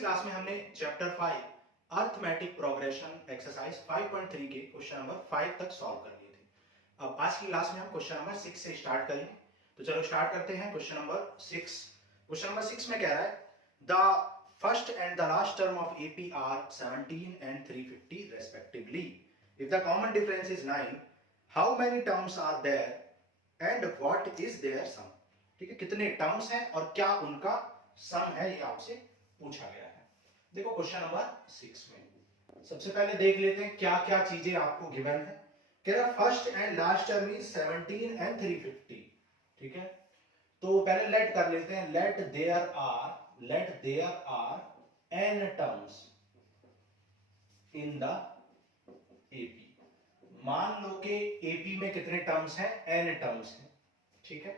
Class में हमने chapter 5 arithmetic progression exercise 5.3 के क्वेश्चन नंबर 5 तक सॉल्व कर लिए थे। अब आज की क्लास में हम क्वेश्चन नंबर 6 से स्टार्ट करेंगे। तो चलो स्टार्ट करते हैं। Question number 6। क्वेश्चन नंबर 6 में कह रहा है the first and the last term of AP are 17 and 350 respectively. If the common difference is 9, how many terms are there and what is their sum. ठीक है, कितने terms हैं और क्या उनका सम है, ये आपसे पूछा गया है। देखो क्वेश्चन नंबर 6 में सबसे पहले देख लेते हैं क्या क्या चीजें आपको गिवन है। कह रहा first and last term is 17 and 350। ठीक है, तो पहले लेट कर लेते हैं। Let there are N terms in the AP. मान लो कि एपी में कितने टर्म्स हैं, एन टर्म्स हैं। ठीक है,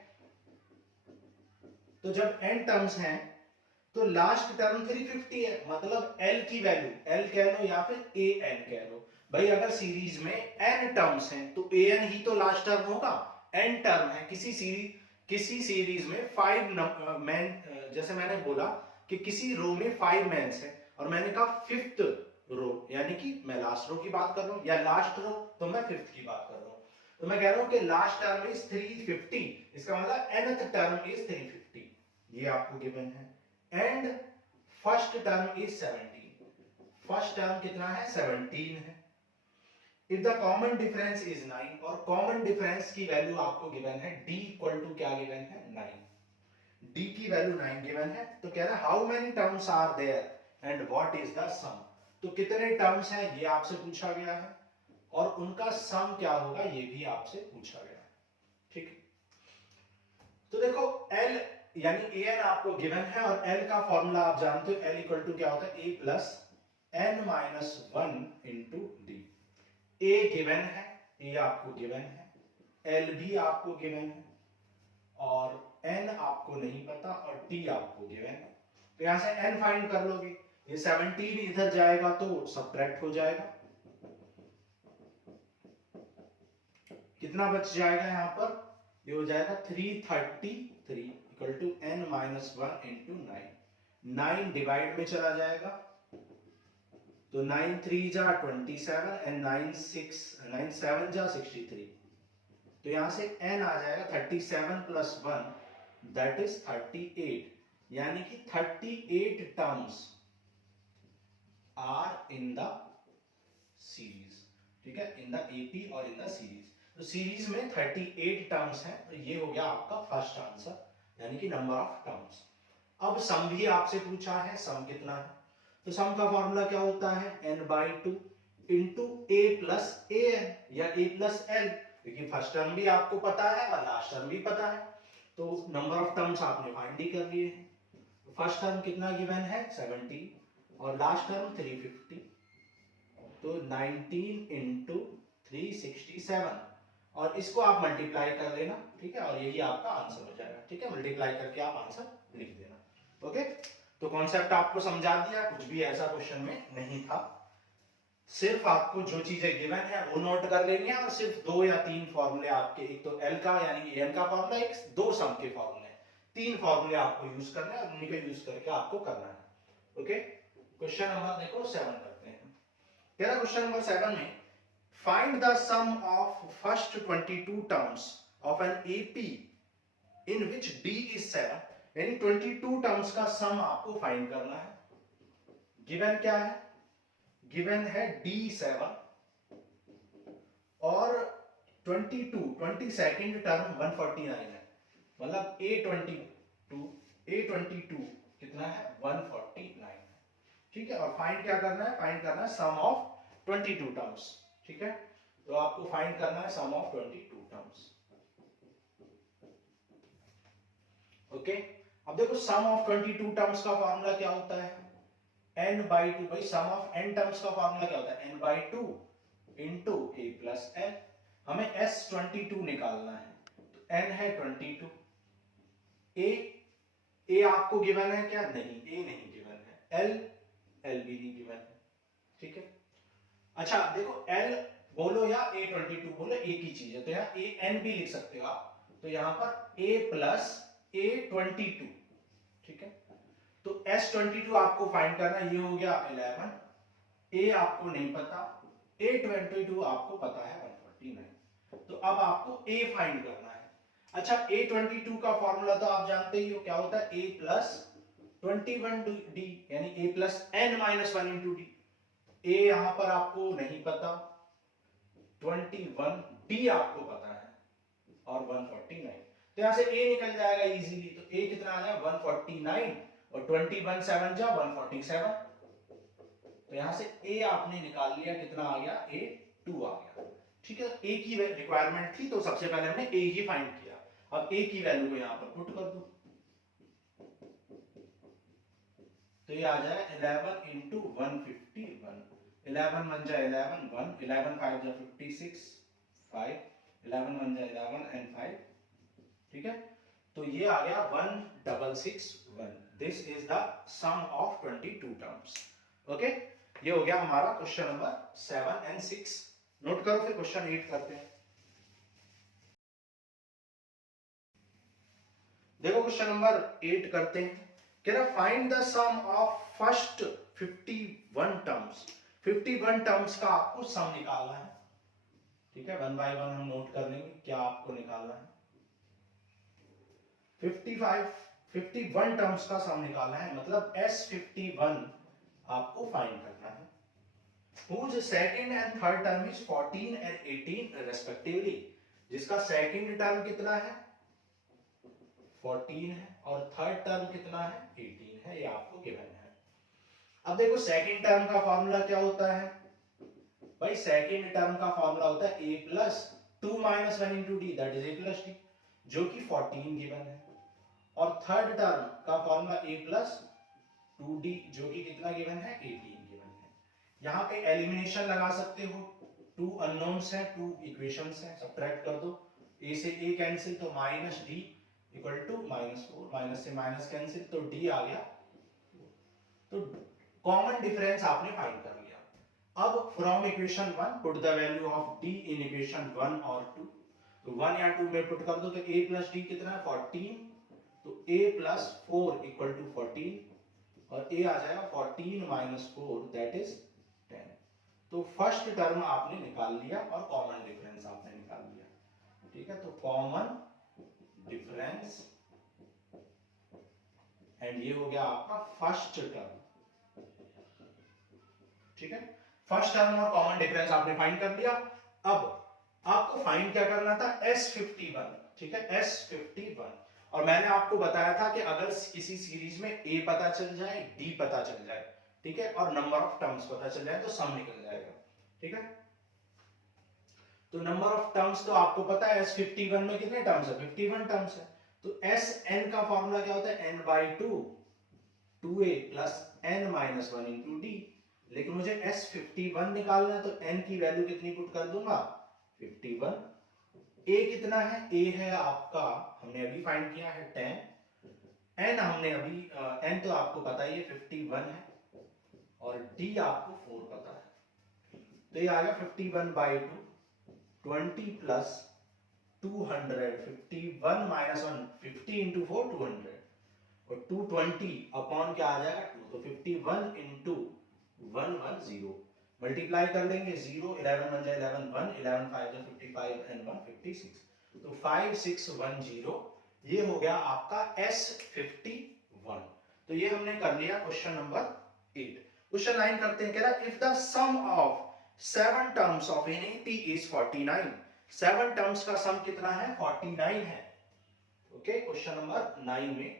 तो जब एन टर्म्स हैं तो लास्ट टर्म 350 है, मतलब एल की वैल्यू एल कह लो या फिर ए एन कह लो। भाई अगर सीरीज में एन टर्म्स हैं तो ए एन ही तो लास्ट टर्म होगा। एन टर्म है किसी सीरीज में 5 मैन, जैसे मैंने बोला कि किसी रो में 5 मैंस है और मैंने कहा फिफ्थ रो, यानी कि मैं लास्ट रो की बात कर रहा हूं, या लास्ट रो तो मैं फिफ्थ की बात कर रहा हूं। तो मैं कह रहा हूं कि लास्ट टर्म इज 350, इसका मतलब nth टर्म इज 350, ये आपको गिवन है। And first term is 17, first term कितना है, 17 है। If the common difference is 9, और कॉमन डिफरेंस की वैल्यू आपको गिवन है d इक्वल टू क्या गिवन है, 9। d की वैल्यू 9 गिवन है। तो कह रहा है how many terms are there and what is the sum. तो कितने टर्म्स हैं ये आपसे पूछा गया है और उनका सम क्या होगा ये भी आपसे पूछा गया है। ठीक है, तो देखो L यानी ए एन आपको गिवन है और L का फॉर्मूला आप जानते हो, L इक्वल टू क्या होता है, A plus N minus 1 into D. A given है, ए आपको गिवन है, L भी आपको गिवन है और N आपको नहीं पता और T आपको गिवन है। तो यहां से N फाइंड कर लोगे, ये 17 इधर जाएगा तो सब्ट्रैक्ट हो जाएगा, कितना बच जाएगा यहां पर, ये हो जाएगा 333 equal to n minus 1 into 9। 9 divide में चला जाएगा तो 9 3 जा 27 एंड 9 7 जा 63। तो यहां से n आ जाएगा 37 प्लस 1 दैट इज 38, यानी कि 38 terms are in the series. ठीक है, इन द एपी और इन द सीरीज। तो सीरीज में 38 टर्म्स हैं, तो ये हो गया आपका फर्स्ट आंसर, यानी कि नंबर ऑफ टर्म्स। अब सम भी आपसे पूछा है, सम कितना है। तो सम का फॉर्मूला क्या होता है, n/2 into a plus A N या a प्लस एल, क्योंकि फर्स्ट टर्म भी आपको पता है और लास्ट टर्म भी पता है। तो नंबर ऑफ टर्म्स आपने फाइंड ही कर लिए हैं। फर्स्ट टर्म कितना गिवन है, 17 और लास्ट टर्म 350, तो 19 इंटू 367 और इसको आप मल्टीप्लाई कर लेना। ठीक है, और यही आपका आंसर हो जाएगा। ठीक है, मल्टीप्लाई करके आप आंसर लिख देना। ओके, तो कॉन्सेप्ट आपको समझा दिया, कुछ भी ऐसा क्वेश्चन में नहीं था। सिर्फ आपको जो चीजें गिवन है वो नोट कर लेनी है और सिर्फ 2 या 3 फॉर्मूले आपके, एक तो एल का यानी कि एन का फॉर्मूला, एक 2 सम के फॉर्मूले, 3 फॉर्मूले आपको यूज करना है और उन्हीं को यूज करके आपको करना है। ओके, क्वेश्चन नंबर देखो 7 करते हैं। क्वेश्चन नंबर 7 में find the sum of first 22 terms of an AP in which D is 7, यानी 22 टर्म्स का सम आपको फाइंड करना है। गिवन क्या है, गिवन है D7 और 22 टर्म 149 है, मतलब A22 कितना है, 149 है। ठीक है, और फाइंड क्या करना है, फाइंड करना है सम ऑफ 22 टर्म्स। ठीक है, तो आपको फाइंड करना है सम ऑफ 22 टर्म्स। ओके, अब देखो सम ऑफ 22 टर्म्स का फॉर्मूला क्या होता है, n/2। भाई सम ऑफ n टर्म्स का फॉर्मूला क्या होता है, n/2 into a plus n। हमें S22 निकालना है, तो n है 22, a आपको गिवन है क्या, नहीं, a नहीं गिवन है, l भी नहीं गिवन है। ठीक है, अच्छा देखो l बोलो या A22 बोलो, एक ही चीज है, तो यहाँ an भी लिख सकते हो आप, तो यहां पर a प्लस A22। ठीक है, तो S22 आपको फाइंड करना है, ये हो गया 11, A आपको नहीं पता, A22 आपको पता है 149। तो अब आपको A फाइंड करना है। अच्छा, A22 का फॉर्मूला तो आप जानते ही हो, क्या होता है, A प्लस 21D यानी A plus n minus 1 into D. A यहां पर आपको नहीं पता, 21D आपको पता है और 149, तो यहां से A निकल जाएगा इजीली। तो A कितना आ जाएगा 149 और 21 7 जा 147, तो यहां से A आपने निकाल लिया, कितना आ गया, A 2 आ गया। ठीक है, A की रिक्वायरमेंट थी तो सबसे पहले हमने A ही फाइंड किया। अब A की वैल्यू को यहां पर पुट कर दो, तो ये आ जाए 11 इंटू 151, 11 1 जा 11 1, 11 5 जा 56 5, 11 1 जा 11 एंड 5, ठीक है। तो ये आ गया 1661। This is the sum of 22 terms. Okay, ये हो गया हमारा क्वेश्चन नंबर 7 एंड 6। नोट करो, फिर क्वेश्चन 8 करते हैं। देखो क्वेश्चन नंबर 8 करते हैं। कह रहा find the sum of first 51 terms. 51 terms का आपको सम निकालना है। ठीक है, वन बाय वन हम नोट कर लेंगे क्या आपको निकालना है। 51 टर्म्स का सम निकालना है, मतलब S51 आपको फाइंड करना है। whose second and third term is 14 and 18 respectively। जिसका सेकंड टर्म कितना है, 14 है, और थर्ड टर्म कितना है, 18 है, ये आपको गिवन है। अब देखो सेकंड टर्म का फॉर्मूला क्या होता है भाई, सेकंड टर्म का फॉर्मूला होता है a plus 2 minus 1 into D, that is a plus D, जो कि 14 गिवन है। और थर्ड टर्म का फॉर्मूला a प्लस 2d, जो कि कितना गिवन है, 18 गिवन है। यहाँ पे एलिमिनेशन लगा सकते हो, टू अननोन्स हैं, टू इक्वेशंस हैं, सब्ट्रैक्ट कर दो, a से a कैंसिल तो minus D equal to -4, minus से माइनस कैंसिल तो d आ गया। तो कॉमन डिफरेंस आपने फाइंड कर लिया। अब from equation 1 put the value of d in equation 1 और 2, तो 1 या 2 में पुट कर दो, तो a प्लस डी कितना है, 14, तो a प्लस 4 इक्वल टू 14, और a आ जाएगा 14 माइनस 4 दैट इज 10। तो फर्स्ट टर्म आपने निकाल लिया और कॉमन डिफरेंस आपने निकाल लिया। ठीक है, तो कॉमन डिफरेंस, एंड ये हो गया आपका फर्स्ट टर्म। ठीक है, फर्स्ट टर्म और कॉमन डिफरेंस आपने फाइंड कर लिया। अब आपको फाइंड क्या करना था, S51। ठीक है, S51, और मैंने आपको बताया था कि अगर किसी सीरीज में a पता चल जाए, d पता चल जाए, ठीक है, और नंबर ऑफ टर्म्स पता चल जाए, तो सम निकल जाएगा। ठीक है, तो नंबर ऑफ टर्म्स तो आपको पता है S51 में कितने टर्म्स है, 51 टर्म्स है। तो Sn का फॉर्मूला क्या होता है, n/2 2a plus n minus 1 into D. लेकिन मुझे S51 निकालना है, तो n की वैल्यू कितनी पुट कर दूंगा, 51। a कितना है, a है आपका, हमने अभी फाइंड किया है 10, n हमने अभी n तो आपको पता ही है 51 है, और d आपको 4 पता है। तो ये आ गया 51/2, 20 प्लस 200, 51 माइनस 1, 50 इंटू 4 200, और 220 अपॉन क्या आ जाएगा 2, तो 51 इंटू 110, मल्टीप्लाई कर लेंगे 0, 11 1 जा 11 1, 11 5 जा 55 एंड 1 56, तो 5610, ये हो गया आपका S51। तो ये हमने कर लिया क्वेश्चन नंबर 8। क्वेश्चन 9 करते हैं, कह रहा if the sum of 7 terms of an AP is 49, 7 टर्म्स का सम कितना है, 49 है। ओके, क्वेश्चन नंबर 9 में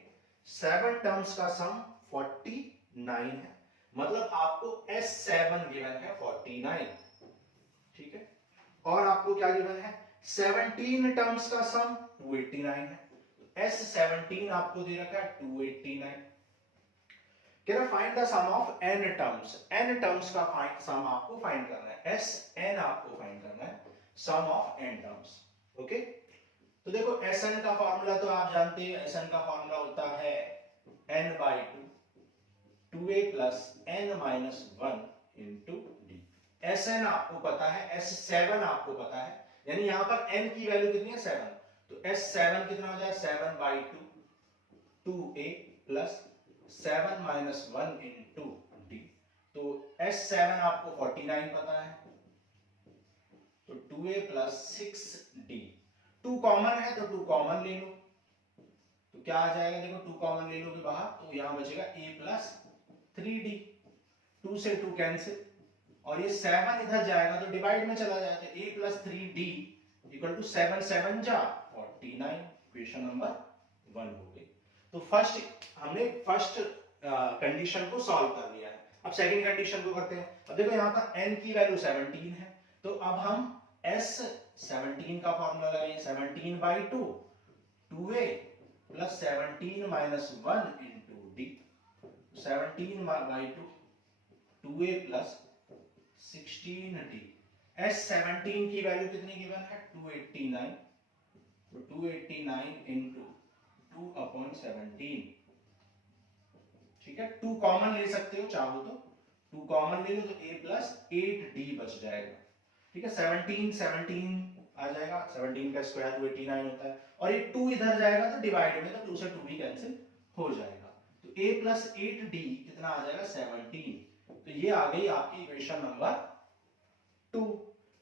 7 टर्म्स का सम 49 है, मतलब आपको S7 गिवन है 49। ठीक है, और आपको क्या गिवन है, 17 टर्म्स का सम 289 है, S17 आपको दे रखा है 289। कह रहा find the sum of n terms, n terms का सम आपको फाइंड करना है, Sn आपको फाइंड करना है, sum of n terms. Okay, तो देखो Sn का फॉर्मूला तो आप जानते हैं, Sn का फॉर्मूला होता है n/2 2a plus n minus 1 into D. Sn आपको पता है, S7 आपको पता है, यानी यहां पर n की वैल्यू कितनी है, 7, तो S7 कितना हो जाए, 7/2 2a plus 7 minus 1 into D. तो S7 आपको 49 पता है, तो 2a प्लस 6d। 2 कॉमन है तो 2 कॉमन ले लो, तो क्या आ जाएगा, देखो 2 कॉमन ले लोगे बाहर तो यहां बचेगा a प्लस 3d। 2 से 2 कैंसिल, और ये 7 इधर जाएगा तो डिवाइड में चला जाएगा, तो a plus 3d equal to 7 7 जा 49। इक्वेशन नंबर 1 हो गई। तो हमने फर्स्ट कंडीशन को सॉल्व कर लिया है। अब सेकंड कंडीशन को करते हैं। अब देखो यहाँ पर n की वैल्यू 17 है, तो अब हम S17 का फॉर्मूला लगाएंगे। 17 by 2 2a plus 17 minus 1 into D. 17 by 2 2a plus 16d। S17 की वैल्यू कितनी गिवन है, 289, तो 289 इंटू 2/17। ठीक है, 2 कॉमन ले सकते हो चाहो तो, 2 कॉमन ले लो तो a प्लस 8d बच जाएगा। ठीक है, 17 17 आ जाएगा, 17 का स्क्वायर 289 होता है, और ये 2 इधर जाएगा तो डिवाइड में, तो 2 से 2 भी कैंसिल हो जाएगा, तो a प्लस 8d कितना आ जाएगा 17। तो ये आ गई आपकी इक्वेशन नंबर 2।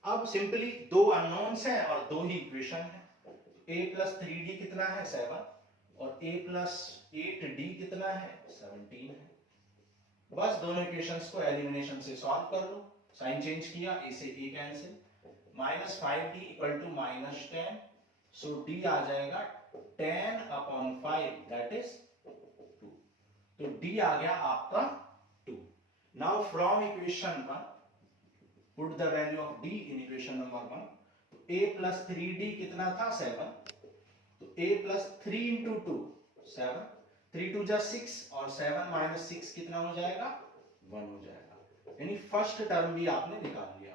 अब सिंपली दो अननोन्स हैं और दो ही इक्वेशन है। a प्लस 3d कितना है 7, और a प्लस 8d कितना है 17 है। बस दोनों इक्वेशंस को एलिमिनेशन से सॉल्व कर लो। साइन चेंज किया, a से a cancel, minus 5d equal to minus 10, so d आ जाएगा 10/5 दैट इज 2। तो d आ गया आपका 2। Now from equation 1 put the value of d in equation number 1। तो a प्लस 3d कितना था 7, तो a प्लस 3 इंटू 2 7, 3 2 जा 6, और 7 माइनस 6 कितना हो जाएगा 1 हो जाएगा। यानी फर्स्ट टर्म भी आपने निकाल लिया।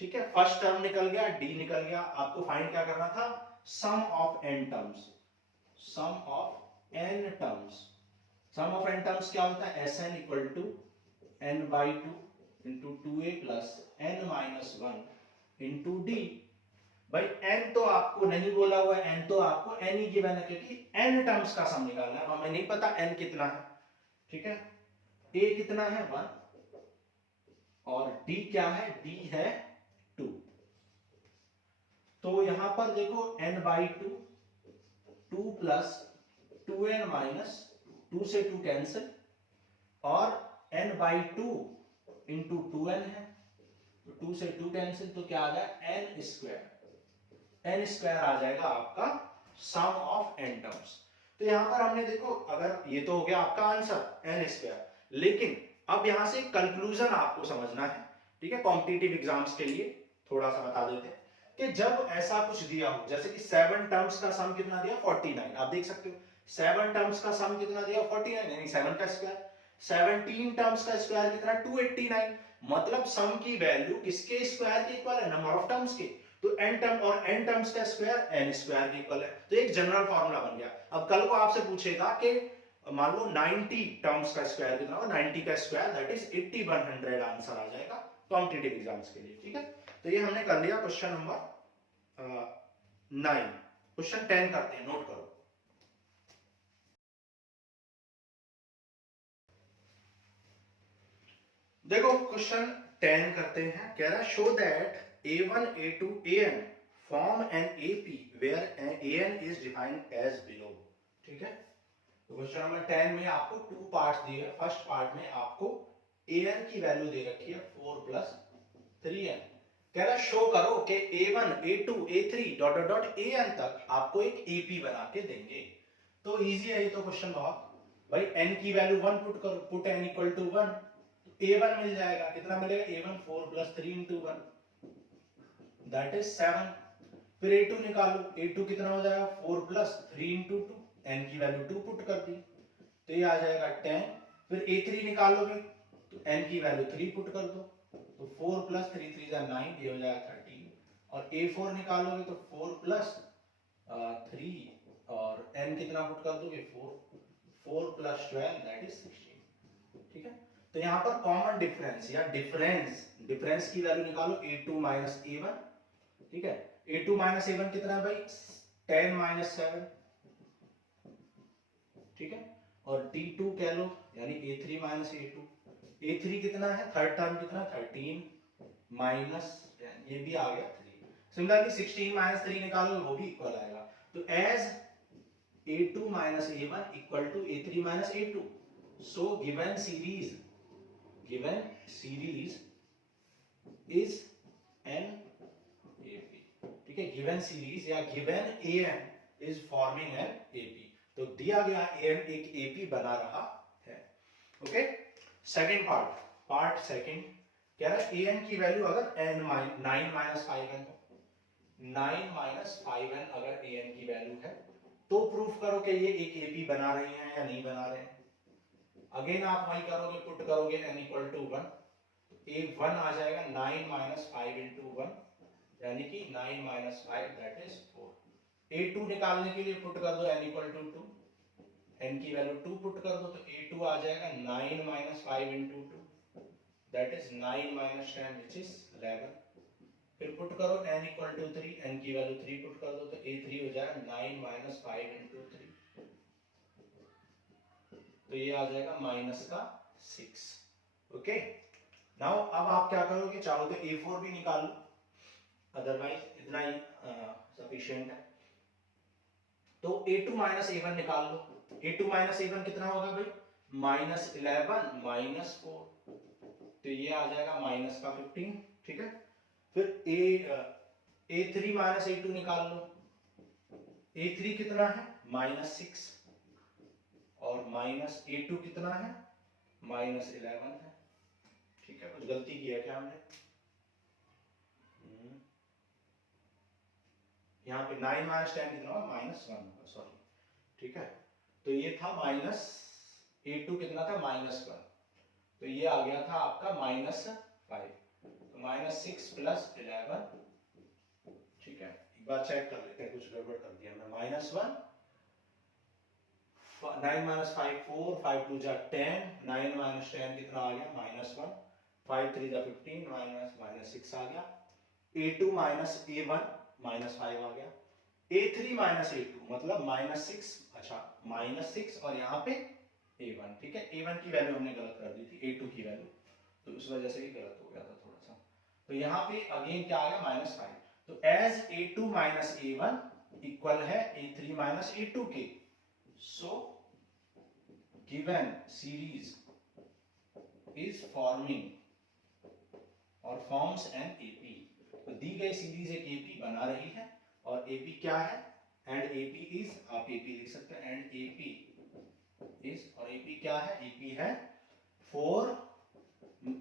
ठीक है, फर्स्ट टर्म निकल गया, d निकल गया। आपको फाइंड क्या करना था, sum of n terms. Sum of n terms, sum of n terms क्या होता है, Sn equal to n by 2 into 2a plus n minus 1 into d. भाई n तो आपको नहीं बोला हुआ है, n तो आपको n ही गिवन है, क्योंकि n टर्म्स का सम निकालना है। हमें नहीं पता n कितना है। ठीक है, a कितना है 1, और d क्या है, d है 2। तो यहां पर देखो n by 2, 2 plus 2n minus 2 से 2 कैंसिल, और n बाई 2 इंटू 2n है, तो 2 से 2 कैंसिल, तो क्या आ गया n स्क्वायर। n स्क्वायर आ जाएगा आपका सम ऑफ n टर्म्स। तो यहां पर हमने देखो, अगर ये तो हो गया आपका आंसर n स्क्वायर, लेकिन अब यहां से कंक्लूजन आपको समझना है। ठीक है, कॉम्पिटिटिव एग्जाम्स के लिए थोड़ा सा बता देते हैं कि जब ऐसा कुछ दिया हो, जैसे कि 7 टर्म्स का सम कितना दिया 49, आप देख सकते हो 7 टर्म्स का सम कितना दिया 49, यानी 7 का स्क्वायर। 17 टर्म्स का स्क्वायर कितना 289, मतलब सम की वैल्यू किसके स्क्वायर के इक्वल है, नंबर ऑफ टर्म्स के। तो n टर्म और n टर्म्स का स्क्वायर n स्क्वायर के इक्वल है, तो एक जनरल फार्मूला बन गया। अब कल को आपसे पूछेगा कि मान लो 90 टर्म्स का स्क्वायर कितना होगा, 90 का स्क्वायर दैट इज 8100 आंसर आ जाएगा कॉम्पिटिटिव एग्जाम्स के लिए। ठीक है, तो ये हमने कर लिया क्वेश्चन नंबर 9। क्वेश्चन 10 करते हैं, नोट करो। देखो क्वेश्चन 10 करते हैं, कह रहा है show that a1 a2 an form an AP where an is defined as below। ठीक है, तो क्वेश्चन नंबर 10 में आपको 2 पार्ट्स दिए हैं। फर्स्ट पार्ट में आपको an की वैल्यू दे रखी है 4 प्लस 3n। कह रहा है शो करो कि a1 a2 a3 dot dot dot an तक आपको एक AP बना के देंगे। तो इजी है ये तो क्वेश्चन बहुत। भाई n की वैल्यू 1 पुट करो, put n equal to 1, a1 मिल जाएगा, कितना मिलेगा a1 4 plus 3 into 1 that is 7। फिर a2 निकालो, a2 कितना हो जाएगा 4 प्लस 3 इंटू 2, n की वैल्यू 2 पुट कर दी तो ये आ जाएगा 10। फिर a3 निकालोगे तो n की वैल्यू 3 पुट कर दो, तो 4 प्लस 3 3 जा 9, ये हो जाएगा 13। और a4 निकालोगे तो 4 प्लस 3 और n कितना पुट कर दोगे 4 प्लस 12 दैट इज 16। ठीक है, तो यहां पर कॉमन डिफरेंस या डिफरेंस की वैल्यू निकालो a2 माइनस a1। ठीक है, a2 माइनस a1 कितना है भाई 10 माइनस 7। ठीक है, और D2 कह लो, यानी A3 माइनस A2। A3 कितना है, थर्ड टर्म कितना, 13 माइनस, ये भी आ गया 3। सिमिलरली 16 माइनस 3 निकालो, वो भी इक्वल आएगा। तो as A2 minus A1 equal to A3 minus A2, so given series is an AP। ठीक है, गिवन सीरीज या given AN is forming an AP। तो दिया गया AN एक AP बना रहा है। ओके, सेकंड पार्ट सेकंड कह रहा है AN की वैल्यू अगर 9 माइनस 5n हो, 9 माइनस 5n अगर AN की वैल्यू है, तो प्रूफ करो कि ये एक AP बना रही है या नहीं बना रहे हैं। अगेन आप वही करोगे, पुट करोगे n इक्वल टू 1, A1 आ जाएगा 9 माइनस 5 इंटू 1, यानी कि 9 माइनस 5 दैट इज 4। A2 निकालने के लिए पुट कर दो n इक्वल टू 2, n की वैल्यू 2 पुट कर दो, तो A2 आ जाएगा 9 minus 5 into 2, that is 9 minus 10 which is 11। फिर पुट करो n इक्वल टू 3, n की वैल्यू 3 पुट कर दो, तो A3 हो जाएगा 9 माइनस 5 इंटू 3, तो ये आ जाएगा माइनस का 6। ओके, नाउ अब आप क्या करोगे, चाहो तो A4 भी निकाल लो, अदरवाइज इतना ही सफिशिएंट है। तो A2 माइनस A1 निकाल लो। A2 माइनस A1 कितना होगा भाई, माइनस 11 माइनस 4, तो ये आ जाएगा माइनस का 15। ठीक है, फिर A3 माइनस A2 निकाल लो। A3 कितना है, माइनस 6, और माइनस A2 कितना है, माइनस 11 है। ठीक है, कुछ गलती की है क्या हमने, यहाँ पे 9 माइनस 10 कितना होगा, माइनस 1 होगा, सॉरी। ठीक है, तो ये था माइनस A2 कितना था, माइनस 1, तो ये आ गया था आपका माइनस 5, तो माइनस 6 प्लस 11। ठीक है, एक बार चेक कर लेते हैं, कुछ गड़बड़ कर दिया मैं। माइनस 1, 9 माइनस 5 4, 5 2 जा 10, 9 माइनस 10 कितना आ गया, माइनस 1, 5 3 जा 15, माइनस 6 आ गया। A2 माइनस A1 माइनस 5 आ गया। A3 माइनस A2 मतलब माइनस 6, अच्छा माइनस 6 और यहाँ पे A1। ठीक है, A1 की वैल्यू हमने गलत कर दी थी, A2 की वैल्यू, तो उस वजह से ही गलत हो गया था थोड़ा सा। तो यहाँ पे अगेन क्या आ गया, माइनस 5। तो as A2 minus A1 equal है A3 माइनस A2 के, सो गिवन सीरीज इज फॉर्मिंग और फॉर्म्स एन AP। तो दी गई सीरीज एक AP बना रही है, और AP क्या है, एंड AP इज, आप AP लिख सकते हैं, एंड AP इज, और AP क्या है, AP है 4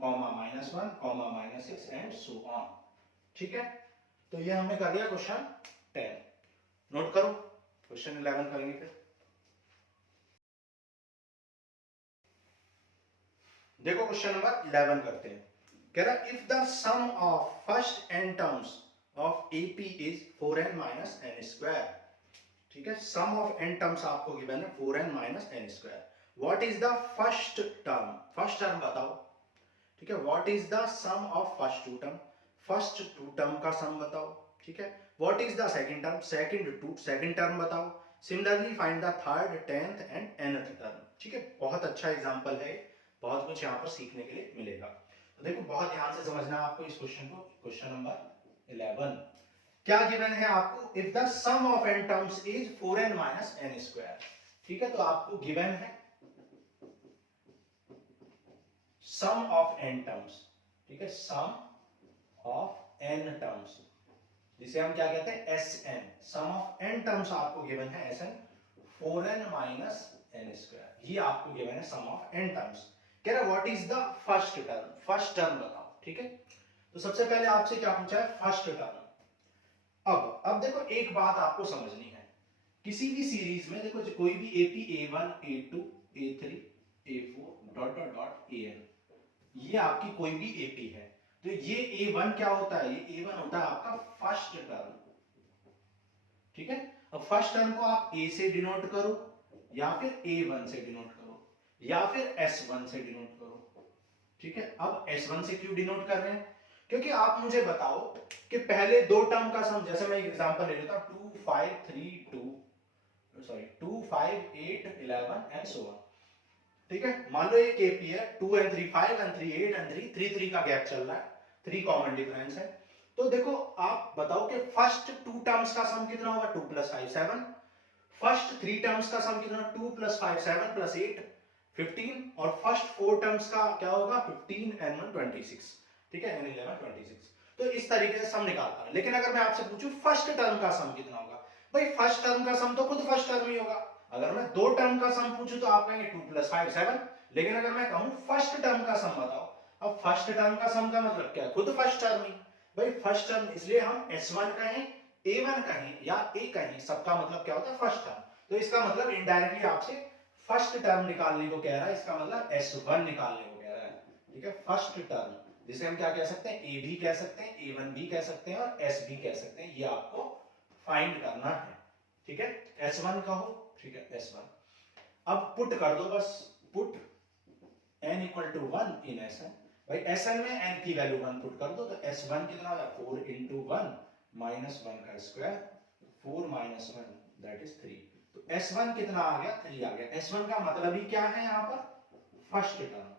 comma minus 1 comma minus 6 and so on. ठीक है, तो ये हमने कर लिया क्वेश्चन 10। नोट करो, क्वेश्चन 11 करेंगे फिर। देखो क्वेश्चन नंबर 11 करते हैं। कह रहा if the sum of first n terms of AP is 4n minus n square. ठीक है, सम ऑफ n टर्म्स आपको गिवन है 4n minus n square. What is the first term बताओ। ठीक है, what is the sum of first two term का sum बताओ। ठीक है, what is the second term, second term बताओ। Similarly find the third, tenth and nth term. ठीक है, बहुत अच्छा एग्जांपल है, बहुत कुछ यहाँ पर सीखने के लिए मिलेगा। तो देखो बहुत ध्यान से समझना आपको इस क्वेश्चन को। क्वेश्चन नंबर 11 क्या गिवन है आपको, if the sum of n terms is 4n minus n square. ठीक है, तो आपको गिवन है सम ऑफ n टर्म्स। ठीक है, सम ऑफ n टर्म्स, जिसे हम क्या कहते हैं, Sn। Sum of n terms आपको गिवन है Sn 4n minus n square, ये आपको गिवन है सम ऑफ n टर्म्स। कह रहा what is the first term बताओ। ठीक है, तो सबसे पहले आपसे क्या पूछा है, फर्स्ट टर्म। अब देखो एक बात आपको समझनी है, किसी भी सीरीज में देखो कोई भी AP A1 A2 A3 A4 dot dot dot AN, ये आपकी कोई भी AP है, तो ये A1 क्या होता है, ये A1 होता है आपका फर्स्ट टर्म। ठीक है, अब फर्स्ट टर्म को आप A से डिनोट करो, या फिर A1 से डिनोट करो, या फिर S1 से डिनोट करो। ठीक है, अब S1 से क्यों डिनोट कर रहे हैं, क्योंकि आप मुझे बताओ कि पहले दो टर्म का सम, जैसे मैं एग्जांपल ले लेता हूं 2 5 3 2 2 5 8 11 एंड सो ऑन। ठीक है, मान लो ये केपी है, 2 एंड 3 5 एंड 3 8 एंड 3 3 का गैप चल रहा है, 3 कॉमन डिफरेंस है। तो देखो आप बताओ कि फर्स्ट टू टर्म्स का सम कितना होगा, 2 + 5 7। फर्स्ट थ्री टर्म्स का सम कितना, 2 + 5 7 + 8 15। और फर्स्ट फोर टर्म्स का क्या होगा, 15 and 1 26। ठीक है, n 11 26। तो इस तरीके से सम निकाल पा रहे। लेकिन अगर मैं आपसे पूछूं फर्स्ट टर्म का सम कितना होगा, भाई फर्स्ट टर्म का सम तो खुद फर्स्ट टर्म ही होगा। अगर मैं दो टर्म का सम पूछूं तो आप कहेंगे 2 + 5 7। लेकिन अगर मैं कहूं फर्स्ट टर्म का सम बताओ, अब फर्स्ट टर्म का सम का मतलब क्या है, खुद फर्स्ट टर्म ही। भाई फर्स्ट टर्म, इसलिए हम S1 कहें, A1 कहें या A कहें, सबका मतलब क्या होता है, फर्स्ट टर्म। तो इसका मतलब इनडायरेक्टली आपसे फर्स्ट टर्म निकालने को कह रहा है, इसका मतलब S1 निकालने को कह रहा है। ठीक है, फर्स्ट टर्म, जिसे हम क्या कह सकते हैं, A भी कह सकते हैं, A1 भी कह सकते हैं और S भी कह सकते हैं। ये आपको फाइंड करना है। ठीक है, S1 कहो, ठीक है S1। अब पुट कर दो बस, पुट n = 1 इन Sn। भाई Sn में n की वैल्यू 1 पुट कर दो, तो S1 कितना आ जाएगा, 4 × 1 - 1 का स्क्वायर, 4 - 1 दैट इज 3। तो S1 कितना आ गया, 3 आ गया। S1 का मतलब ही क्या है यहाँ पर, फर्स्ट टर्म।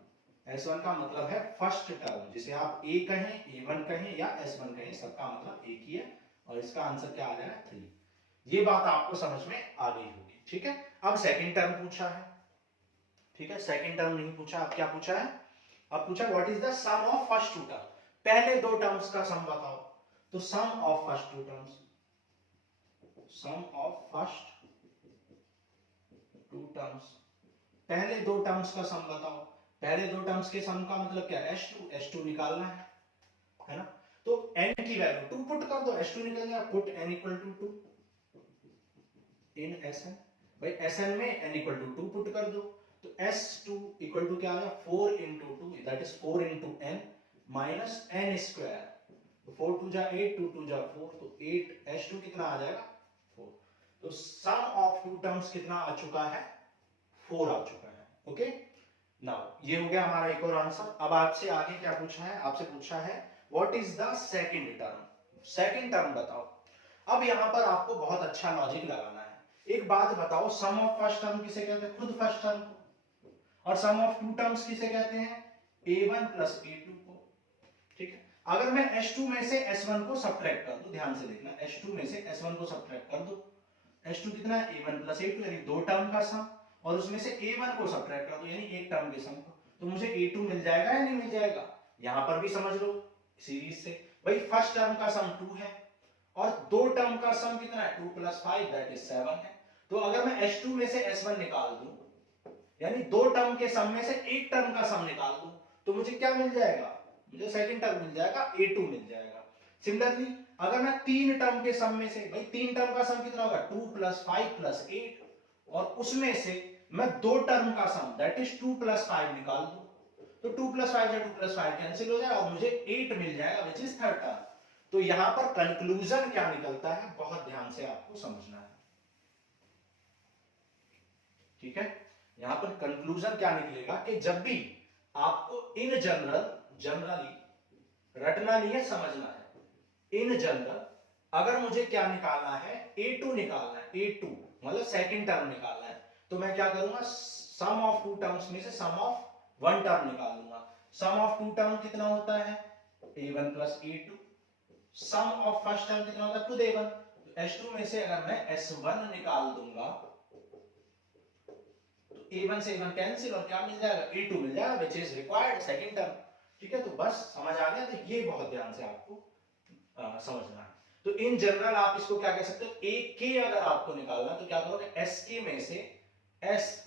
S1 का मतलब है फर्स्ट टर्म, जिसे आप A कहें, A1 कहें या S1 कहें, सबका मतलब एक ही है। और इसका आंसर क्या आ जाएगा, 3। ये बात आपको समझ में आ गई होगी। ठीक है, अब सेकंड टर्म पूछा है। ठीक है, सेकंड टर्म नहीं पूछा, अब क्या पूछा है, अब पूछा what is the sum of first two term. पहले दो टर्म्स का सम बताओ। तो sum of first two terms, sum of first two terms, पहले दो टर्म्स का सम बताओ। पहले दो टर्म्स के सम का मतलब क्या है, S2 निकालना है ना। तो n की वैल्यू 2 पुट कर दो, S2 निकल जाएगा। पुट n = 2 इन Sn। भाई Sn में n = 2 पुट कर दो, तो S2 = क्या आ गया, 4 × 2 दैट इज 4 × n - n²। 4 2 जा 8, 2 2 जा 4, तो 8 S2 कितना आ जाएगा, 4। तो सम ऑफ टू टर्म्स कितना आ चुका है, 4 आ चुका है। ओके, नाउ ये हो गया हमारा एक और आंसर। अब आपसे आगे क्या पूछा है, आपसे पूछा है what is the second term. Second term बताओ। अब यहां पर आपको बहुत अच्छा लॉजिक लगाना है। एक बात बताओ, सम ऑफ फर्स्ट टर्म किसे कहते हैं, खुद फर्स्ट टर्म को। और सम ऑफ टू टर्म्स किसे कहते हैं, A1 + A2 को। ठीक है, अगर मैं S2 में से S1 को सब्ट्रैक्ट कर दूं, ध्यान से देखना, S2 में से S1 को सब्ट्रैक्ट कर दो, S2 कितना है, A1 + A2, यानी दो टर्म का सम। और उसमें से A1 को सब्ट्रैक्ट कर दो, यानी एक टर्म के सम को। तो मुझे A2 मिल जाएगा या नहीं मिल जाएगा, यहां पर भी समझ लो सीरीज से। भाई फर्स्ट टर्म का सम 2 है और दो टर्म का सम कितना है, 2 + 5 दैट इज 7 है। तो अगर मैं S2 में से S1 निकाल दूं, यानी दो टर्म के सम में से एक टर्म का सम निकाल दूं, तो मुझे क्या मिल जाएगा, मुझे सेकंड टर्म मिल जाएगा, A2 मिल जाएगा। सिमिलरली अगर मैं तीन टर्म के सम में से, भाई तीन टर्म का सम कितना होगा, 2 + 5 + 8, और उसमें से मैं दो टर्म का सम दैट इज 2 + 5 निकाल दूं, तो 2 + 5 से 2 + 5 कैंसिल हो जाएगा और मुझे 8 मिल जाएगा विच इज थर्ड टर्म। तो यहां पर कंक्लूजन क्या निकलता है, बहुत ध्यान से आपको समझना है। ठीक है, यहां पर कंक्लूजन क्या निकलेगा कि जब भी आपको इन जनरली रटना नहीं है, समझना है। इन जनरल अगर मुझे क्या निकालना है, A2 निकालना है, A2 मतलब सेकंड टर्म निकालना है, तो मैं क्या करूंगा, सम ऑफ टू टर्म्स में से सम ऑफ वन टर्म निकाल लूंगा। सम ऑफ टू टर्म कितना होता है, A1 + A2। Some of first term कितना होता है, खुद A1। तो S2 में से अगर मैं S1 निकाल दूंगा, तो A1 से A1 कैंसिल और क्या मिल जाएगा, A2 मिल जाएगा which is required second term. ठीक है, तो बस समझ आ गया। तो ये बहुत ध्यान से आपको समझना है। तो इन जनरल आप इसको क्या कह सकते हो, एक के अगर आपको निकालना तो क्या करोगे, एस के में से एस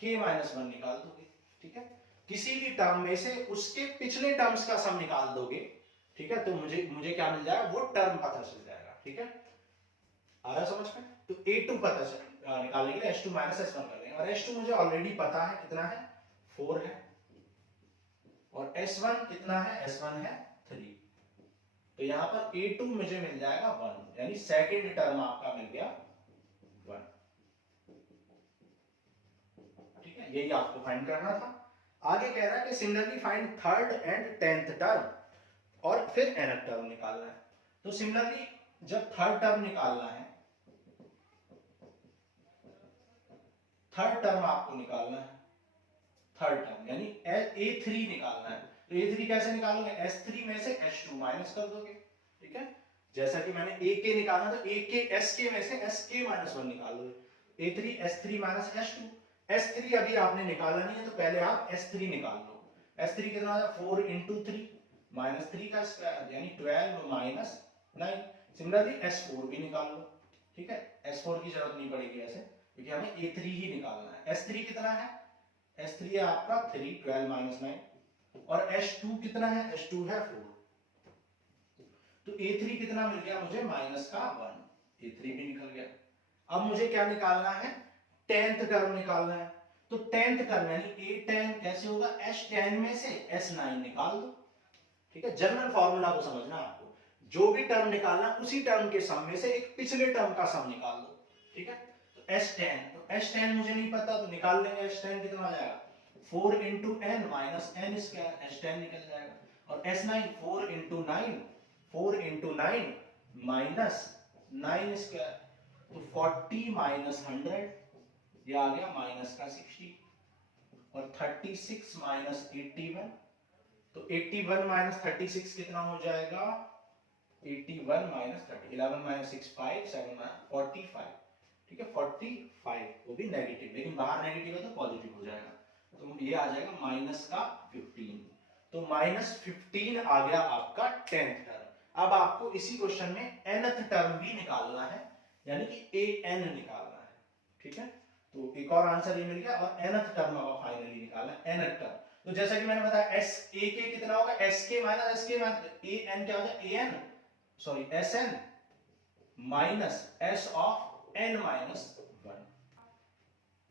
के -1 निकाल दोगे। ठीक है, किसी भी टर्म में से उसके पिछले टर्म्स का सम निकाल दोगे। ठीक है, तो मुझे मुझे क्या मिल जाएगा, वो टर्म पता चल जाएगा। ठीक है, आ रहा समझ में। तो A2 पता चल निकालने के लिए S2 - S1 कर लेंगे, और S2 मुझे ऑलरेडी पता है कितना है, 4 है, और S1 कितना है, S1 है 3। तो यहां पर A2 मुझे मिल जाएगा 1, यानी सेकंड टर्म आपका मिल गया 1। ठीक है, यही आपको फाइंड करना था। आगे कह रहा है कि similarly find third and 10th term, और फिर nth टर्म निकालना है। तो सिमिलरली जब थर्ड टर्म निकालना है, थर्ड टर्म आपको निकालना है, थर्ड टर्म यानी A3 निकालना है। तो A3 कैसे निकालोगे, S3 में से H2 माइनस कर दोगे, ठीक है। जैसा कि मैंने AK निकालना तो AK SK में से SK माइनस 1 निकाल दोगे। A3 S3 minus H2। S3 अभी आपने निकाला नहीं है तो पहले आप S3 निकाल लो। S3 कितना आ जाएगा 4 into 3 माइनस 3 का स्क्वायर यानी 12 माइनस 9। सिमिलरली S4 भी निकाल लो, ठीक है। S4 की जरूरत नहीं पड़ेगी ऐसे क्योंकि हमें A3 ही निकालना है। S3 कितना है, S3 है आपका 3 12 माइनस 9 और H2 कितना है, H2 है 4। तो A3 कितना मिल गया मुझे माइनस का 1, A3 भी निकल गया। अब मुझे क्या निकालना है, 10th टर्म निकालना है। तो 10th टर्म यानी A10 कैसे होगा, H10 में से S9 निकाल दो, ठीक है। जनरल फॉर्मूला को समझना आपको, जो भी टर्म निकालना उसी टर्म के सम में से एक पिछले टर्म का सम निकाल दो, ठीक है। तो S10, तो S10 मुझे नहीं पता तो निकाल लेंगे। S10 कितना आ जाएगा 4 into n minus n square, S10 निकल जाएगा। और S9 4 into 9 माइनस 9 स्क्वायर, तो 40 माइनस 100 ये आ गया माइनस का 60 और 36 माइनस 81, तो 81 माइनस 36 कितना हो जाएगा 81 माइनस 30, 11 माइनस 6 5 7 45, ठीक है 45, वो भी नेगेटिव, लेकिन बाहर नेगेटिव है तो पॉजिटिव हो जाएगा। तो ये आ जाएगा माइनस का 15, तो माइनस 15 आ गया आपका 10th टर्म। अब आपको इसी क्वेश्चन में nth टर्म भी निकालना है यानी कि an निकालना है, ठीक है। तो एक और आंसर ये मिल गया और nth टर्म अब फाइनली निकालना है, nth टर्म। तो जैसा कि मैंने बताया एस ए के कितना होगा, एस के माइनस ए एन क्या हो जाएगा, a n sorry s n minus s of n minus 1।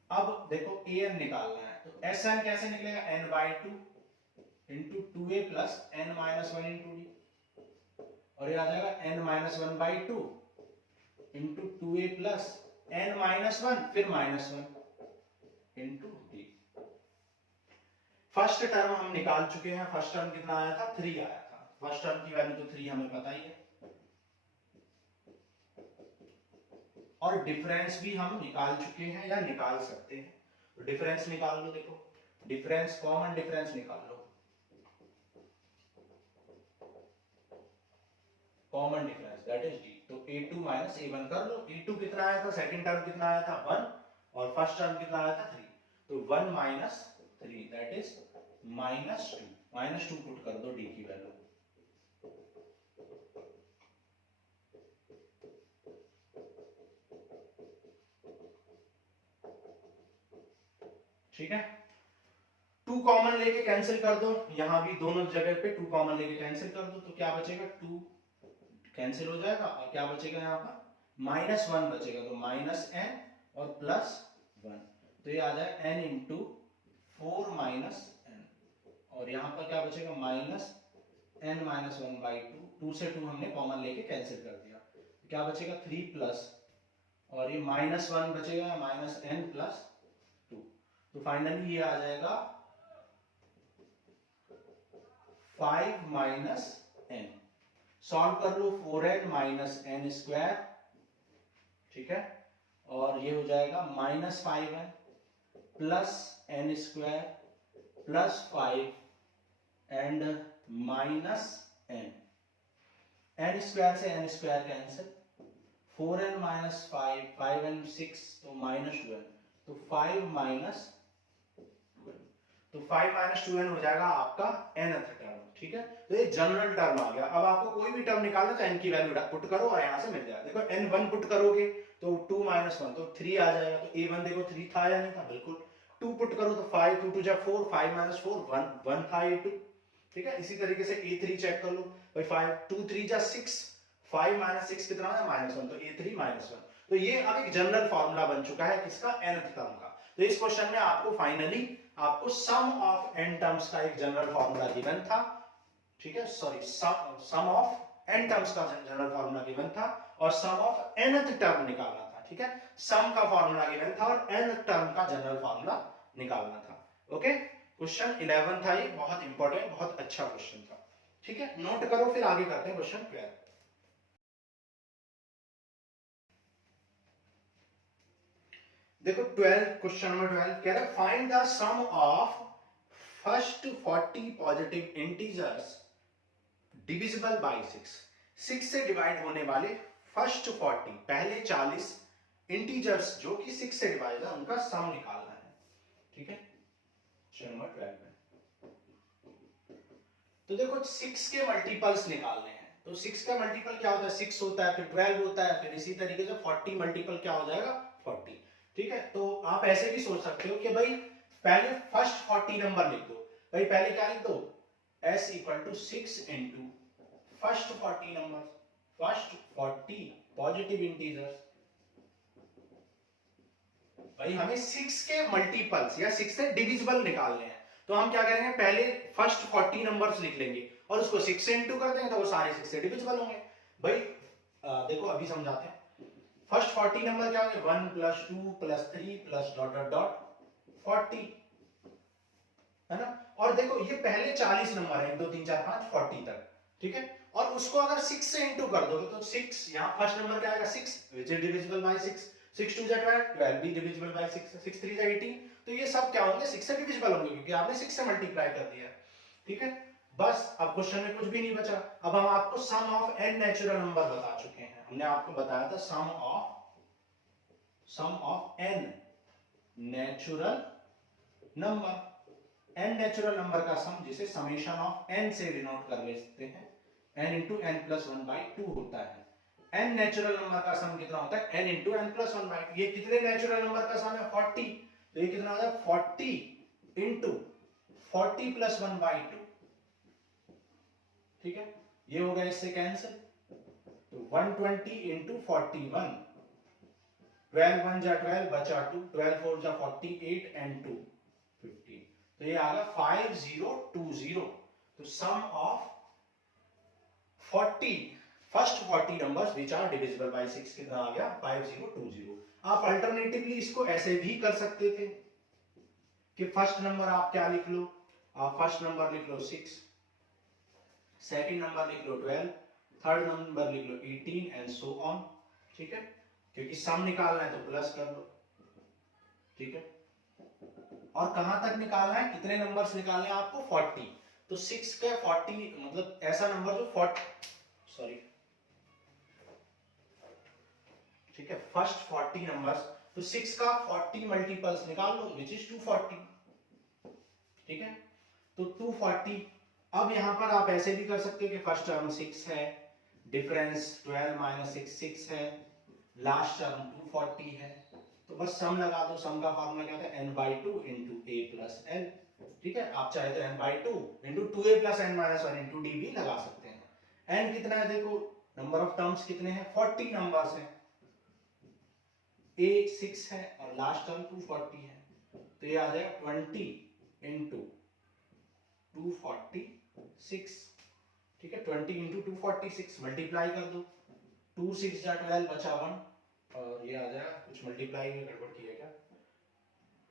अब देखो ए एन निकालना है तो एस एन कैसे निकलेगा, N by 2 into 2a plus N minus 1 into D, और ये आ जाएगा N minus 1 by 2 into 2a plus N minus 1 फिर minus 1 into D. First term हम निकाल चुके हैं, फर्स्ट टर्म कितना आया था 3 आया था, फर्स्ट टर्म की वैल्यू तो 3 हमें पता ही है। और डिफरेंस भी हम निकाल चुके हैं या निकाल सकते हैं, तो डिफरेंस निकाल लो। देखो डिफरेंस, कॉमन डिफरेंस निकाल लो, common difference that is d. तो a2 माइनस a1 कर लो, a2 कितना आया था, सेकंड टर्म कितना आया था 1 और फर्स्ट टर्म कितना आया था 3, तो 1 minus 3 that is minus 2, minus 2 put कर दो डी की वैल्यू। ठीक है, 2 कॉमन लेके कैंसिल कर दो, यहां भी दोनों जगह पे 2 कॉमन लेके कैंसिल कर दो, तो क्या बचेगा 2 कैंसिल हो जाएगा और क्या बचेगा यहाँ पर माइनस 1 बचेगा, तो माइनस एन और प्लस 1, तो ये आ जाएगा n इंटू 4 माइनस एन, और यहाँ पर क्या बचेगा माइनस n माइनस 1 बाई 2, 2 से 2 हमने कॉमन लेके कैंसिल कर दिया, क्या बचेगा 3 प्लस और ये माइनस 1 बचेगा माइनस n प्लस 2, तो फाइनली ये आ जाएगा 5 माइनस n। सॉल्व कर लो 4n माइनस एन स्क्वायर, ठीक है, और ये हो जाएगा minus 5n plus n square plus 5 and minus n, n square से n square cancel, 4n minus 5 5n 6 तो माइनस 2n, तो 5 माइनस 2n, तो 5 माइनस 2n हो जाएगा आपका nth टर्म, ठीक है। तो ये जनरल टर्म आ गया। अब आपको कोई भी टर्म निकालना तो n की वैल्यू पुट करो और यहां से मिल जाएगा। देखो n1 पुट करोगे तो 2 माइनस 1 तो 3 आ जाएगा, तो a1 देखो 3 था या नहीं था, बिल्कुल। 2 पुट करो तो 5 2 2 जा 4, 5 माइनस 4 1 था a2, ठीक है। इसी तरीके से a3 चेक कर लो भाई, 5 2 3 जा 6, 5 माइनस 6 कितना है माइनस 1, तो a3 माइनस 1। तो ये अब एक जनरल फॉर्मूला बन चुका है किसका, nth टर्म का। तो इस क्वेश्चन में आपको फाइनली आपको सम ऑफ n टर्म्स का एक जनरल फॉर्मूला गिवन था, ठीक है, sorry sum of n terms का जनरल फॉर्मूला गिवन था और सम ऑफ nth टर्म निकालना था, ठीक है। सम का फॉर्मूला गिवन था और nth टर्म का जनरल फॉर्मूला निकालना था। ओके, क्वेश्चन 11 था ये, बहुत इंपॉर्टेंट, बहुत अच्छा क्वेश्चन था, ठीक है। नोट करो, फिर आगे करते हैं क्वेश्चन 12। देखो 12 क्वेश्चन नंबर 12 कह रहा है find the sum of first 40 positive integers divisible by 6 से डिवाइड होने वाले फर्स्ट 40 पहले 40 इंटीजर्स जो कि 6 से डिवाइड है उनका सम निकालना है। ठीक है, नंबर 12 में तो देखो 6 के मल्टीपल्स निकालने हैं, तो 6 का मल्टीपल क्या होता है, 6 होता है, फिर 12 होता है, फिर इसी तरीके से 40 मल्टीपल क्या हो जाएगा, 40। ठीक है, तो आप ऐसे भी सोच सकते हो कि भाई पहले फर्स्ट 40 नंबर लिख दो। भाई पहले क्या लिख दो, s equal to 6 into first 40 number, first 40 positive integers. भाई हमें 6 के मल्टीपल्स या 6 से डिविजिबल निकालने हैं, तो हम क्या करेंगे, पहले फर्स्ट 40 नंबर्स लिख लेंगे और उसको 6 से इंटू कर देंगे तो वो सारे 6 से डिविजिबल होंगे। भाई देखो अभी समझाते हैं। फर्स्ट 40 नंबर क्या होंगे, 1 plus 2 plus 3 plus dot dot dot 40, है ना। और देखो ये पहले 40 नंबर है, 1 2 3 4 5 40 तक। ठीक है, और उसको अगर 6 से इंटू कर दोगे तो 6 यहाँ फर्स्ट नंबर क्या आएगा, 6 विच इज डिविजिबल बाय 6, 6 2 जा 12, 12 भी डिविजिबल बाय 6, 6 3 जा 18। तो ये सब क्या होंगे, 6 से डिविजिबल होंगे क्योंकि आपने 6 से मल्टीप्लाई कर दिया। ठीक है, बस अब क्वेश्चन में कुछ भी नहीं बचा। अब हम आपको sum of n natural number बता चुके हैं, हमने आपको बताया था sum of n natural number. n natural number का सम जिसे समेशन ऑफ n से डिनोट कर लेते हैं, n इंटू n प्लस 1/2 होता है। n नेचुरल नंबर का सम कितना होता है, n इंटू n प्लस 1/2। ये कितने नेचुरल नंबर का सम है, 40। तो ये कितना होता है, 40 इंटू 40 प्लस 1/2। ठीक है, ये हो गया इससे कैंसिल, तो 120 इंटू 41, 12 1 जा 12 बचा 2, 12 4 जा 48 एंड 2 15। तो ये आ गया 5020। तो sum of 40 first 40 numbers which are divisible by 6 कितना आ गया, 5020। आप अल्टरनेटिवली इसको ऐसे भी कर सकते थे कि फर्स्ट नंबर आप क्या लिख लो, आप फर्स्ट नंबर लिख लो 6, सेकंड नंबर लिख लो 12, थर्ड नंबर लिख लो 18 एंड सो ऑन। ठीक है, क्योंकि सम निकालना है तो प्लस कर लो। ठीक है, और कहां तक निकालना है, कितने नंबर्स निकालने हैं आपको, 40। तो 6 का 40 मतलब ऐसा नंबर जो 40 सॉरी, ठीक है, फर्स्ट 40 नंबर्स, तो 6 का 40 मल्टीपल्स निकाल लो विच इज 240। ठीक है, तो 240। अब यहां पर आप ऐसे भी कर सकते हो कि फर्स्ट टर्म 6 है, डिफरेंस 12 माइनस 6 6 है, लास्ट टर्म 240 है, तो बस सम लगा दो। सम का फार्मूला क्या था, n/2 into a plus l। ठीक है, आप चाहे तो n/2 into 2a plus n minus 1 into d भी लगा सकते हैं। n कितना है, देखो नंबर ऑफ टर्म्स कितने हैं, 40 नंबर्स हैं, a 6 है और लास्ट टर्म 240 है, तो ये आ जाएगा 20 इंटू 246। ठीक है, 20 इंटू 246 मल्टीप्लाई कर दो, 2 6 जा 12 बचा 1, और ये आ जाएगा, कुछ मल्टीप्लाई में गड़बड़ की है क्या,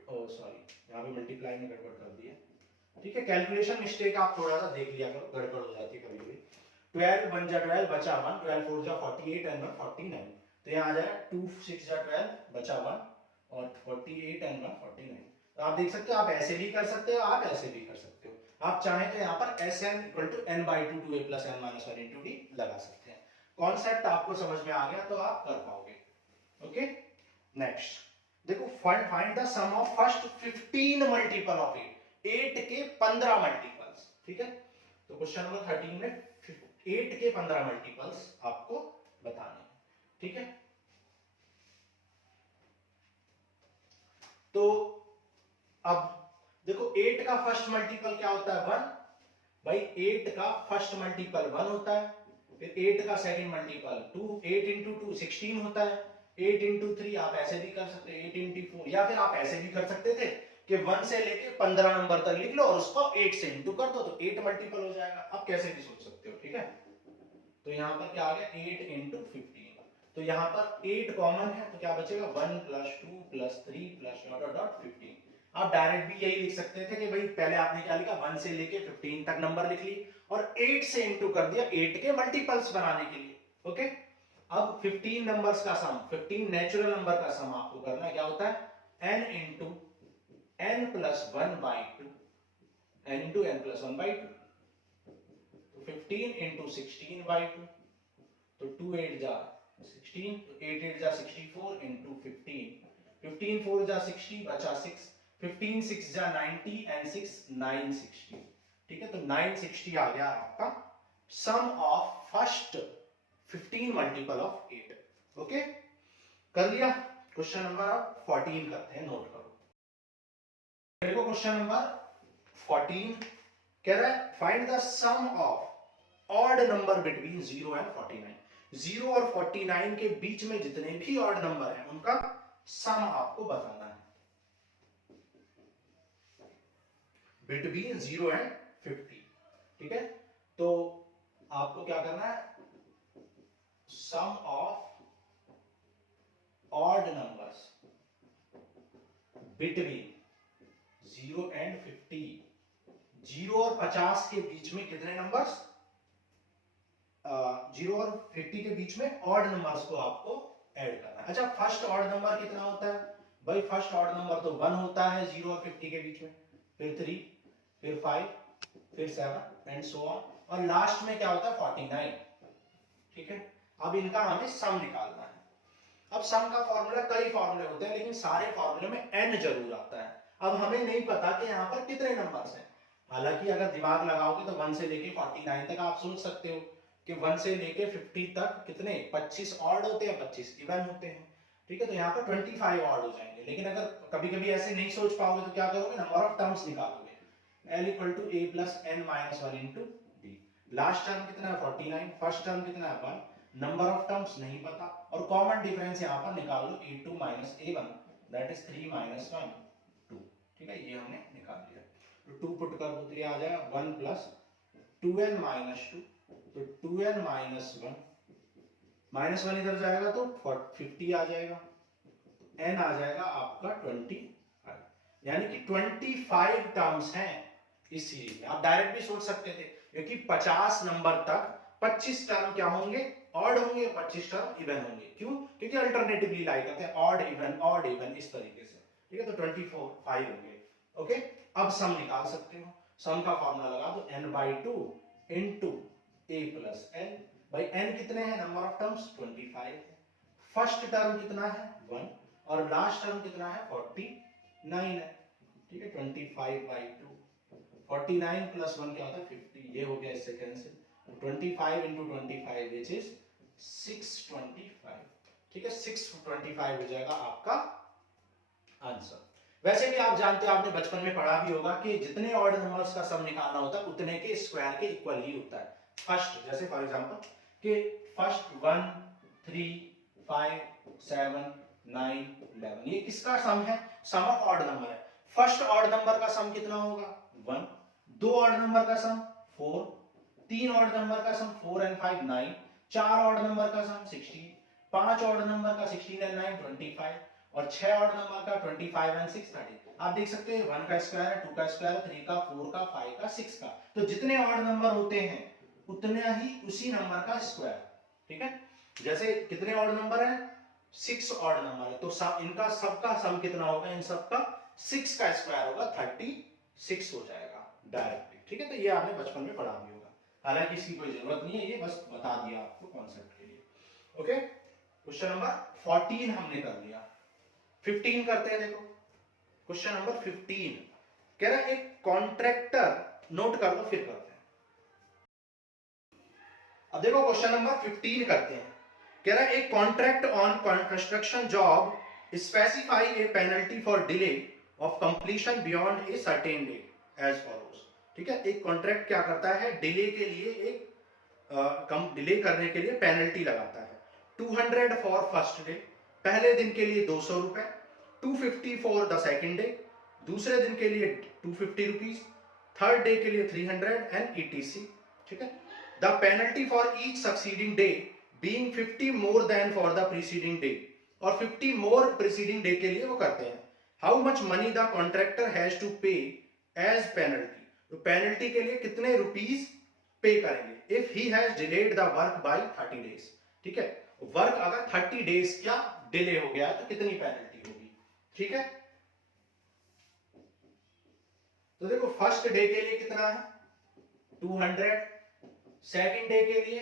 ओह सॉरी, यहाँ पे मल्टीप्लाई में गड़बड़ कर दी है। ठीक है, कैलकुलेशन मिस्टेक आप थोड़ा सा देख लिया करो, गड़बड़ हो जाती है कभी कभी। 12 1 जा 12 बचा 1, 12 4 जा 48 एंड 1 49, तो यहाँ आ जाएगा 2 6 जा 12 बचा 1 और 48 एंड 1 49। तो आप देख सकते हो, आप ऐसे भी कर सकते हो, आप ऐसे भी कर सकते हो। आप चाहें तो यहाँ पर Sn equal to n/2 2a plus n minus 1 into d लगा सकते हैं। कॉन्सेप्ट आपको समझ में आ गया तो आप कर पाओगे। ओके, नेक्स्ट देखो, find the sum of first 15 multiple of 8, 8 के 15 मल्टीपल्स। ठीक है, तो क्वेश्चन नंबर 13 में 8 के 15 मल्टीपल्स आपको बताने हैं। ठीक है, तो अब देखो 8 का फर्स्ट मल्टीपल क्या होता है, 1। भाई 8 का फर्स्ट मल्टीपल 1 होता है, फिर 8 का सेकंड मल्टीपल 2, 8 इंटू 2 16 होता है, 8 इंटू 3 आप ऐसे भी कर सकते हो 8 इंटू 4, या फिर आप ऐसे भी कर सकते थे कि 1 से लेके 15 नंबर तक लिख लो और उसको 8 से इंटू कर दो तो 8 मल्टीपल हो जाएगा। आप कैसे भी सोच सकते हो। ठीक है, तो यहाँ पर क्या आ गया, 8 इंटू 15, तो यहाँ पर 8 कॉमन है तो क्या बचेगा, 1 plus 2 plus 3 plus dot dot 15। आप डायरेक्ट भी यही लिख सकते थे कि भाई पहले आपने क्या लिखा, 1 से लेके 15 तक नंबर लिख ली और 8 से इंटू कर दिया 8 के मल्टीपल्स बनाने के लिए। ओके, अब 15 नंबर्स का सम, 15 नेचुरल नंबर का सम आपको करना है, क्या होता है, n into n plus 1/2 n into N plus 1/2, तो 15 इंटू 16/2, तो 2 8 जा 16, तो 8 8 जा 64 इंटू 15, 15 4 जा 60 बचा 6, 15 6 जा 90 एंड 6 960। ठीक है, तो 960 आ गया आपका sum of first 15 multiple of 8। Okay, कर लिया। क्वेश्चन नंबर 14 करते हैं, नोट करो। देखो क्वेश्चन नंबर 14 कह रहा है find the sum of odd number between 0 and 49। 0 और 49 के बीच में जितने भी ऑड नंबर हैं उनका सम आपको बताना है, बिटवीन 0 एंड 50। ठीक है, तो आपको क्या करना है, sum of odd numbers between 0 and 50। 0 और 50 के बीच में कितने नंबर्स, 0 और 50 के बीच में ऑड नंबर्स को आपको ऐड करना है। अच्छा, फर्स्ट ऑड नंबर कितना होता है भाई, फर्स्ट ऑड नंबर तो 1 होता है 0 और 50 के बीच में, फिर 3, फिर 5, फिर 7 एंड सो ऑन, और लास्ट में क्या होता है 49। ठीक है, अब इनका हमें सम निकालना है। अब सम का फॉर्मूला कई फॉर्मूले होते हैं, लेकिन सारे फॉर्मूले में n जरूर आता है। अब हमें नहीं पता कि यहाँ पर कितने नंबर्स हैं, हालांकि अगर दिमाग लगाओगे तो 1 से लेके 49 तक आप सोच सकते हो कि 1 से लेके 50 तक कितने 25 ऑड होते हैं, 25 इवन होते हैं। ठीक है, तो यहाँ पर 25 ऑड हो जाएंगे। लेकिन अगर कभी कभी ऐसे नहीं सोच पाओगे तो क्या करोगे, नंबर ऑफ टर्म्स निकालोगे, l equal to a plus n minus 1 into d। Last term कितना है 49, फर्स्ट टर्म कितना है 1, नंबर ऑफ टर्म्स नहीं पता, और कॉमन डिफरेंस यहाँ पर निकाल लो a2 minus a1 that is 3 minus 1 2। ठीक है, ये हमने निकाल लिया। तो 2 पुट कर दो तो ये आ जाएगा 1 प्लस 2n माइनस 2, तो 2n माइनस 1, माइनस 1 इधर जाएगा तो 50 आ जाएगा, n आ जाएगा आपका 25, यानी कि 25 टर्म्स हैं इस सीरीज में। आप डायरेक्ट भी सोच सकते थे, क्योंकि 50 नंबर तक 25 टर्म क्या होंगे, ऑड होंगे, 25 टर्म इवन होंगे। क्यों, क्योंकि अल्टरनेटिवली लाई करते हैं, ऑड इवन इस तरीके से। ठीक है, तो 25 होंगे। ओके, अब सम निकाल सकते हो, सम का फॉर्मूला लगा दो n/2 into a plus n। भाई n कितने हैं, नंबर ऑफ टर्म्स 25 है, फर्स्ट टर्म कितना है 1 और लास्ट टर्म कितना है 49 है। ठीक है, 25/2, 49 प्लस 1 क्या होता है 50, ये हो गया इससे कैंसिल, 25 इंटू 25 विच इज 625। ठीक है, 625 हो जाएगा आपका आंसर। वैसे भी आप जानते हो, आपने बचपन में पढ़ा भी होगा कि जितने ऑड नंबर्स का सम निकालना होता है उतने के स्क्वायर के इक्वल ही होता है। फर्स्ट, जैसे फॉर एग्जांपल कि फर्स्ट 1 3 5 7 9 11, ये किसका सम है, सम ऑफ ऑड नंबर है। फर्स्ट ऑड नंबर का सम कितना होगा 1, दो ऑड नंबर का सम 4, तीन ऑड नंबर का सम 4 एंड 5 9, चार ऑड नंबर का सम 16, पांच ऑड नंबर का 16 एंड 9 25, और 6 ऑड नंबर का 25 एंड 6 30। आप देख सकते हैं 1 का स्क्वायर है, 2 का स्क्वायर है, 3 का, 4 का, 5 का, 6 का। तो जितने ऑड नंबर होते हैं उतना ही उसी नंबर का स्क्वायर। ठीक है, जैसे कितने ऑड नंबर है 6 ऑड नंबर है, तो इनका सबका सम कितना होगा, इन सबका 6 का स्क्वायर होगा 36 हो जाएगा डायरेक्टली। ठीक है, तो ये आपने बचपन में पढ़ा भी होगा, हालांकि इसकी कोई जरूरत नहीं है, ये बस बता दिया आपको कॉन्सेप्ट के लिए। ओके, क्वेश्चन नंबर 14 हमने कर लिया। 15 करते हैं। देखो क्वेश्चन नंबर 15 कह रहा है एक कॉन्ट्रैक्टर, नोट कर लो फिर करते हैं। अब देखो क्वेश्चन नंबर 15 करते हैं, कह रहा है एक contract on construction job specify a penalty for delay of completion beyond a certain date as follows. ठीक है, एक कॉन्ट्रैक्ट क्या करता है, डिले के लिए एक डिले करने के लिए पेनल्टी लगाता है। 200 फॉर फर्स्ट डे, पहले दिन के लिए 200 रुपए, 250 फॉर द सेकेंड डे, दूसरे दिन के लिए 250 रुपीज, थर्ड डे के लिए 300 एंड ETC। ठीक है, the penalty for each succeeding day being 50 more than for the preceding day, और 50 मोर प्रीसीडिंग डे के लिए वो करते हैं। How much money the contractor has to pay as penalty, तो पेनल्टी के लिए कितने रुपीज पे करेंगे if he has delayed the work by 30 days. ठीक है, वर्क अगर 30 डेज का डिले हो गया तो कितनी पेनल्टी होगी। ठीक है, तो देखो फर्स्ट डे के लिए कितना है 200, सेकंड डे के लिए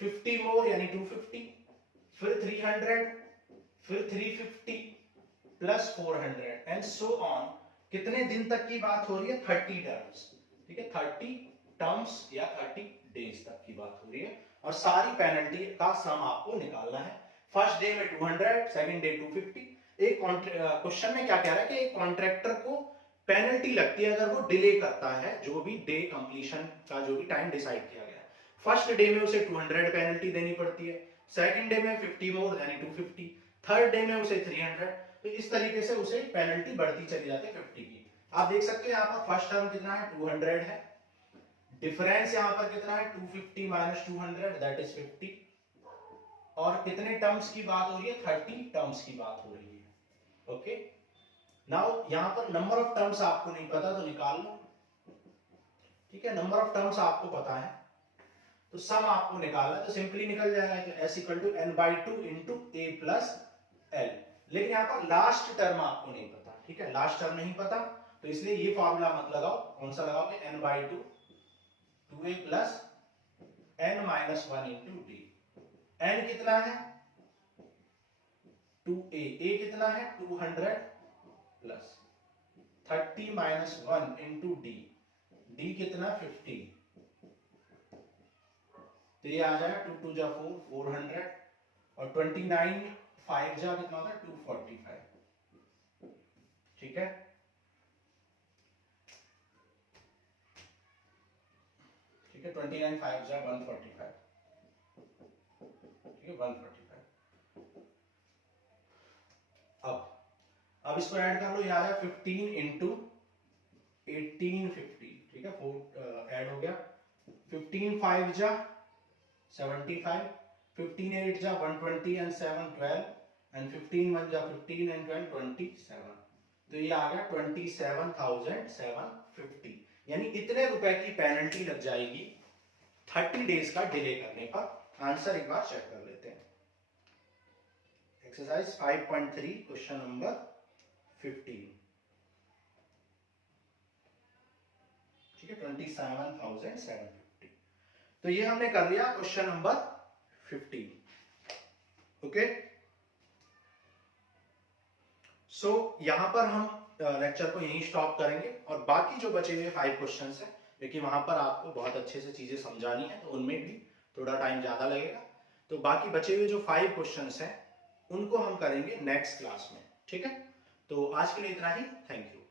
50 मोर यानी 250, फिर 300, फिर 350 प्लस 400 एंड सो ऑन। कितने दिन तक की बात हो रही है 30 टर्म्स, ठीक है 30 टर्म्स या 30 डेज तक की बात हो रही है। और सारी पेनल्टी का सम आपको निकालना है। फर्स्ट डे में 200, सेकंड डे 250। एक क्वेश्चन में क्या कह रहा है कि एक कॉन्ट्रैक्टर को पेनल्टी लगती है अगर वो डिले करता है जो भी डे कंप्लीशन का जो भी टाइम डिसाइड किया गया है। फर्स्ट डे में उसे 200 पेनल्टी देनी पड़ती है, सेकंड डे में 50 मोर यानी 250, थर्ड डे में उसे 300। तो इस तरीके से उसे पेनल्टी बढ़ती चली जाती है 50 की। आप देख सकते हैं यहाँ पर फर्स्ट टर्म कितना है 200 है, डिफरेंस यहाँ पर कितना है 250 माइनस 200 दैट इज 50। और कितने टर्म्स की बात हो रही है 30 टर्म्स की बात हो रही है। ओके नाउ यहाँ पर नंबर ऑफ टर्म्स आपको नहीं पता तो निकाल लो, ठीक है नंबर ऑफ टर्म्स आपको पता है तो सम आपको निकालना है तो सिंपली निकल जाएगा कि s equal to n/2 into A plus L. लेकिन यहाँ पर लास्ट टर्म आपको नहीं पता, ठीक है लास्ट टर्म नहीं पता तो इसलिए ये फॉर्मूला मत लगाओ। कौन सा लगाओ कि n/2 2a plus n minus 1 into D. n कितना है 2a, a कितना है 200 plus 30 minus 1 into D, D कितना 50। तो ये आ जाएगा 2 2 जा 4 400 और 29 5 जा कितना होता है 245, ठीक है। ठीक है 29 5 जा 145, ठीक है 145। अब इसको ऐड कर लो, ये आ जाएगा 15 इंटू 1850, ठीक है 4 ऐड हो गया। 15 5 जा 75, 15 8 जा 120 एंड 7 12 एंड 15 1 जा 15 एंड 12 27। तो ये आ गया 27,750, यानी इतने रुपए की पेनल्टी लग जाएगी 30 डेज का डिले करने पर। आंसर एक बार चेक कर लेते हैं। एक्सरसाइज 5.3 क्वेश्चन नंबर 15, ठीक है 27,750। तो ये हमने कर लिया क्वेश्चन नंबर 15। ओके सो यहां पर हम लेक्चर को यहीं स्टॉप करेंगे और बाकी जो बचे हुए 5 क्वेश्चंस हैं क्योंकि वहां पर आपको बहुत अच्छे से चीजें समझानी है तो उनमें भी थोड़ा टाइम ज्यादा लगेगा। तो बाकी बचे हुए जो 5 क्वेश्चंस हैं उनको हम करेंगे नेक्स्ट क्लास में, ठीक है। तो आज के लिए इतना ही, थैंक यू।